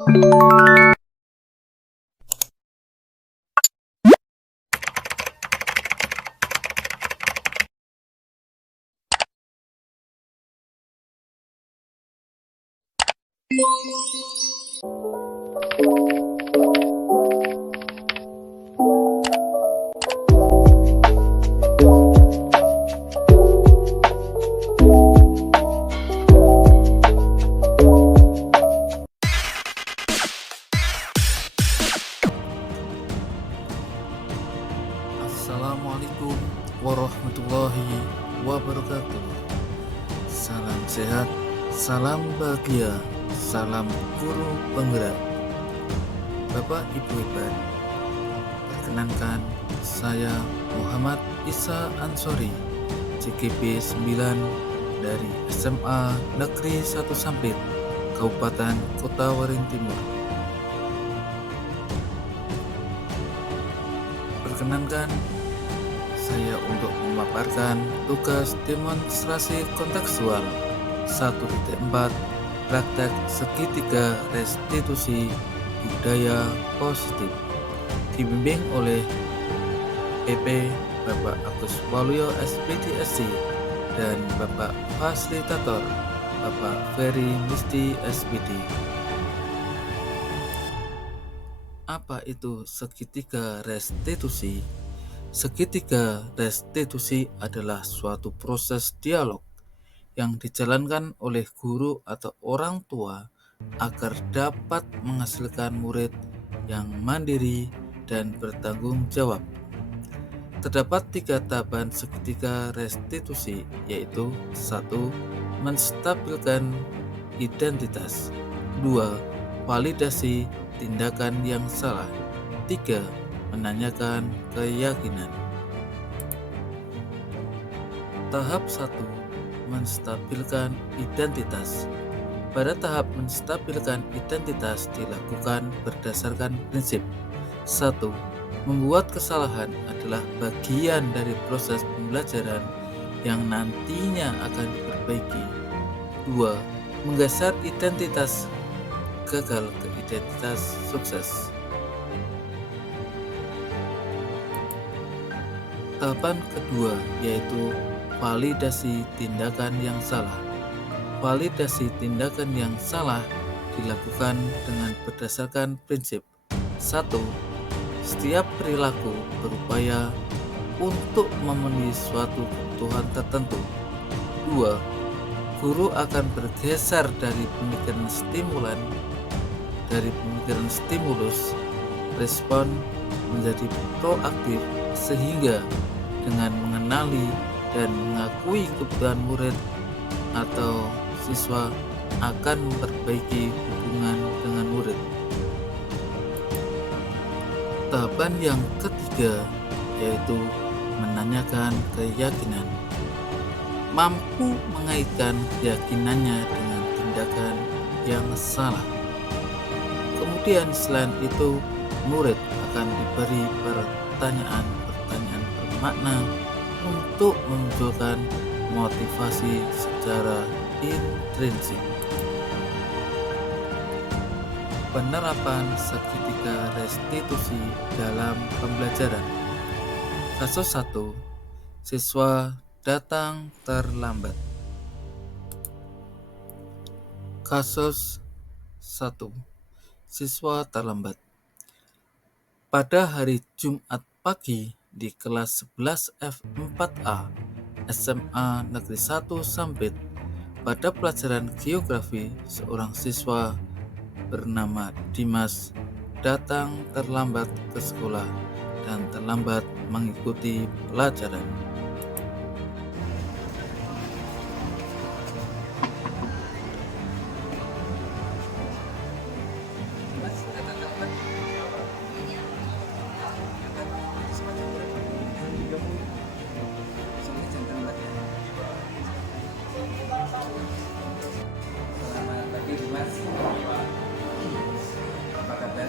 Assalamualaikum warahmatullahi wabarakatuh. Salam sehat, salam bahagia, salam guru penggerak. Bapak Ibu hebat, perkenankan saya Muhammad Isa Ansori, CGP 9 dari SMA Negeri 1 Sampit, Kabupaten Kota Waring Timur. Perkenankan saya untuk memaparkan tugas demonstrasi kontekstual 1.4 praktek segitiga restitusi budaya positif, dibimbing oleh EP Bapak Agus Waluyo SPDSC dan Bapak Fasilitator Bapak Ferry Misti SPD. Apa itu segitiga restitusi? Segitiga restitusi adalah suatu proses dialog yang dijalankan oleh guru atau orang tua agar dapat menghasilkan murid yang mandiri dan bertanggung jawab. Terdapat 3 tahapan segitiga restitusi, yaitu 1. Menstabilkan identitas, 2. Validasi tindakan yang salah, 3. Menanyakan keyakinan. Tahap 1. Menstabilkan identitas. Pada tahap menstabilkan identitas dilakukan berdasarkan prinsip 1. Membuat kesalahan adalah bagian dari proses pembelajaran yang nantinya akan diperbaiki. 2. Menggeser identitas gagal ke identitas sukses. Tahapan kedua yaitu validasi tindakan yang salah. Validasi tindakan yang salah dilakukan dengan berdasarkan prinsip 1. Setiap perilaku berupaya untuk memenuhi suatu kebutuhan tertentu. 2. Guru akan bergeser dari pemikiran stimulus respon menjadi proaktif, sehingga dengan mengenali dan mengakui kebutuhan murid atau siswa akan memperbaiki hubungan dengan murid. Tahapan yang ketiga yaitu menanyakan keyakinan. Mampu mengaitkan keyakinannya dengan tindakan yang salah. Kemudian selain itu, murid akan diberi pertanyaan-pertanyaan bermakna untuk memunculkan motivasi secara intrinsik. Penerapan segitiga restitusi dalam pembelajaran. Kasus 1. Siswa datang terlambat. Kasus 1. Siswa terlambat. Pada hari Jumat pagi di kelas 11 F4A SMA Negeri 1 Sampit, pada pelajaran geografi, seorang siswa bernama Dimas datang terlambat ke sekolah dan terlambat mengikuti pelajaran. Selamat pagi Dimas. Apa kabar?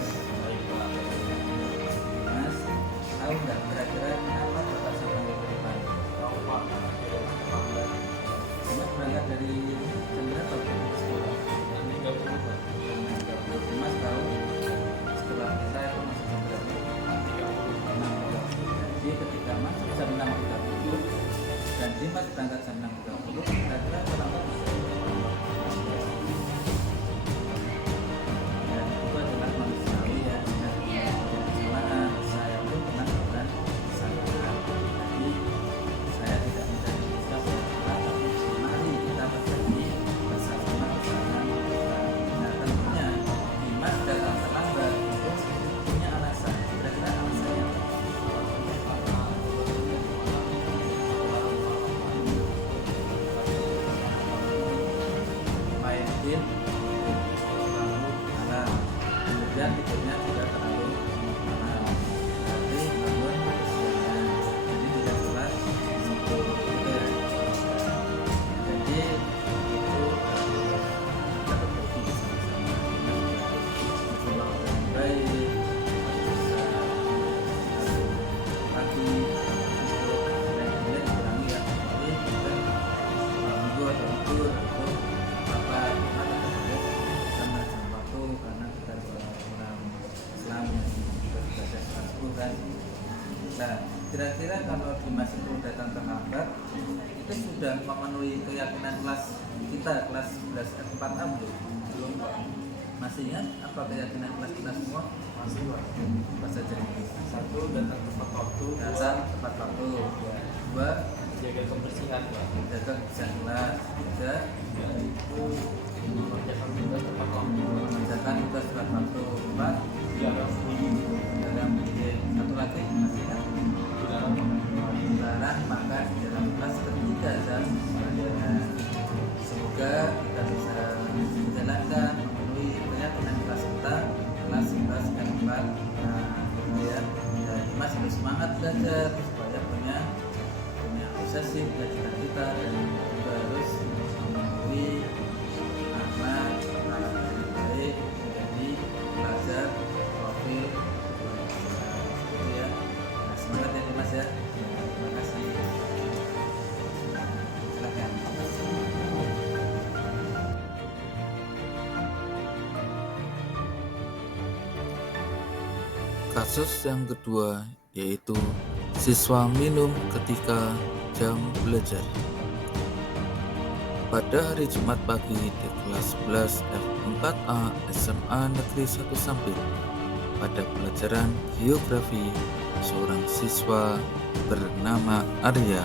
Dimas, tahu nggak kira-kira kenapa Bapak sampai ke depan? Dimas berangkat dari jam berapa ke sekolah? Jam 3:30. Dimas masuk jam 6.30 dan Dimas berangkat jam 6.30, kira-kira terlambat dan itu adalah manusiawi ya. Kesalahan saya pun pernah melakukan kesalahan, jadi saya tidak mencari bisa bersalah, tapi mari kita berbagi bersama kesalahan kita. Nah tentunya Dimas datang terlambat itu punya alasan, kira-kira alasannya apa? Main game terlalu malam, kemudian tidurnya juga terlalu malam, berarti bangun kesiangan, jadi tidak sholat subuh gitu ya. Jadi itu kita berbagi bersama-sama, kita melakukan yang baik, bisa pagi itu dan kemudian dikurangi ya, tapi kita minggu atau libur atau apa ada terus sama jam waktu karena kita orang Islam yang beribadah sholat subuh kan. Nah kira-kira kalau Dimas itu datang terlambat itu sudah memenuhi keyakinan kelas kita kelas 11 F4A belum Pak? Masih ingat apa keyakinan kelas kita semua? Masih Pak. Apa saja? Satu, datang tepat waktu. Datang tepat waktu. Dua, jaga kebersihan Pak. Jaga kebersihan kelas. Tiga, itu mengerjakan tugas tepat waktu. Mengerjakan tugas tepat waktu. Empat, dalam bidik. Satu lagi masih ingat? Dilarang makan di dalam kelas ketika jam pelajaran. Semoga kita bisa menjalankan memenuhi keyakinan kelas kita kelas 11 F4. Nah ya, Dimas harus semangat belajar supaya punya obsesi, punya cita-cita, dan juga harus memenuhi anak yang baik menjadi pelajar profil itu ya. Nah, semangat ya Dimas ya. Terima kasih. Silakan. Kasus yang kedua yaitu siswa minum ketika jam belajar. Pada hari Jumat pagi di kelas 11 F4A SMA Negeri 1 Sampit, pada pelajaran geografi, seorang siswa bernama Arya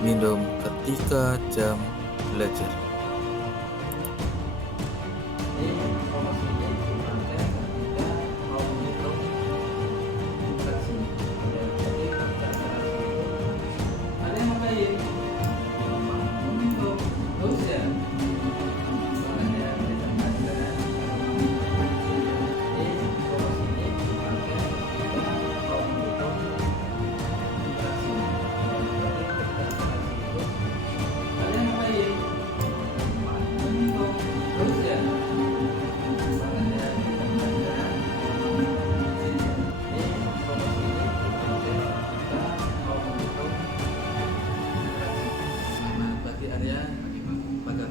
minum ketika jam belajar.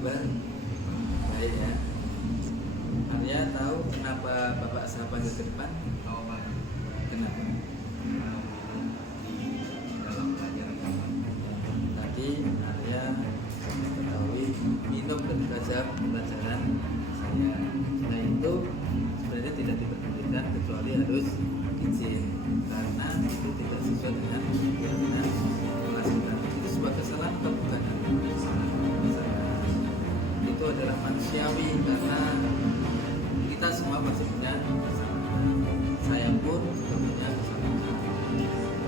Baik ya. Arya tahu kenapa Bapak saya panggil ke depan? Tahu Pak. Kenapa? Dalam pelajaran tadi Arya mengetahui minum ketika jam pelajaran saya. Nah itu sebenarnya tidak diperbolehkan kecuali harus izin karena itu tidak sesuai dengan keyakinan kelas kita. Itu sebuah kesalahan atau bukan? Kesalahan. Itu adalah manusiawi karena kita semua pasti punya kesalahan. Saya pun juga punya kesalahan.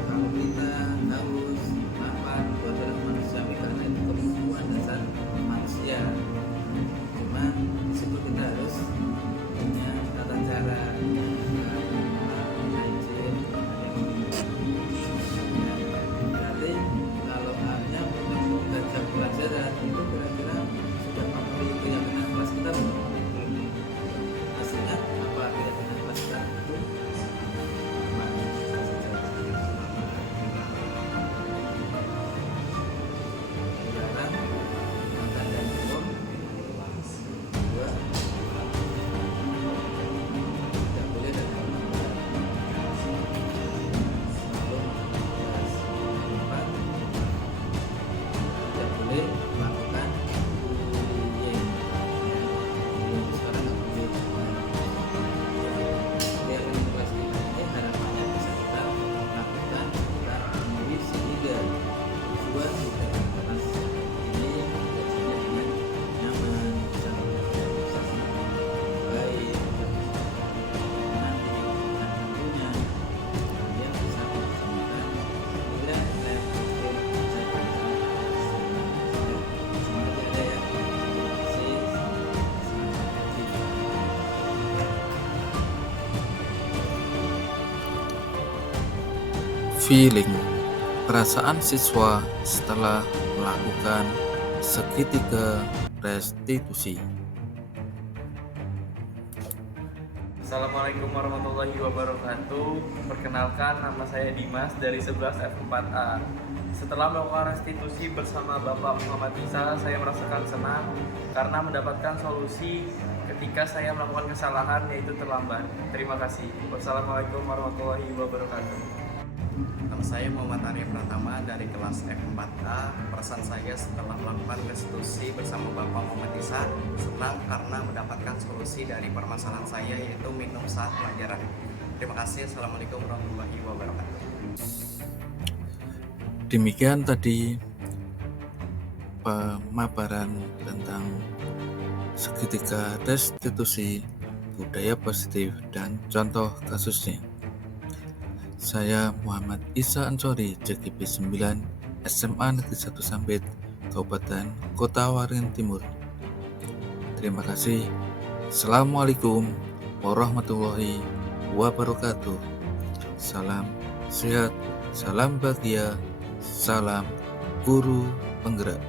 Kalau kita haus, lapar, itu adalah manusiawi karena itu kebutuhan dasar manusia. Cuma disitu kita harus punya tata cara berarti kalau hanya untuk jam pelajaran itu kira-kira sudah memenuhi keyakinan kelas kita belum? Feeling, perasaan siswa setelah melakukan segitiga restitusi. Assalamualaikum warahmatullahi wabarakatuh. Perkenalkan, nama saya Dimas dari 11 F4A. Setelah melakukan restitusi bersama Bapak Muhammad Isa, saya merasakan senang karena mendapatkan solusi ketika saya melakukan kesalahan, yaitu terlambat. Terima kasih. Wassalamualaikum warahmatullahi wabarakatuh. Nama saya Muhammad Arya Pratama dari kelas F4A. Perasaan saya setelah melakukan restitusi bersama Bapak Muhammad Isa senang karena mendapatkan solusi dari permasalahan saya, yaitu minum saat pelajaran. Terima kasih. Assalamualaikum warahmatullahi wabarakatuh. Demikian tadi pemaparan tentang segitiga restitusi, budaya positif, dan contoh kasusnya. Saya Muhammad Isa Ansori, JGP 9, SMA Negeri 1 Sampit, Kabupaten Kota Waringin Timur. Terima kasih. Assalamualaikum warahmatullahi wabarakatuh. Salam sehat, salam bahagia, salam guru penggerak.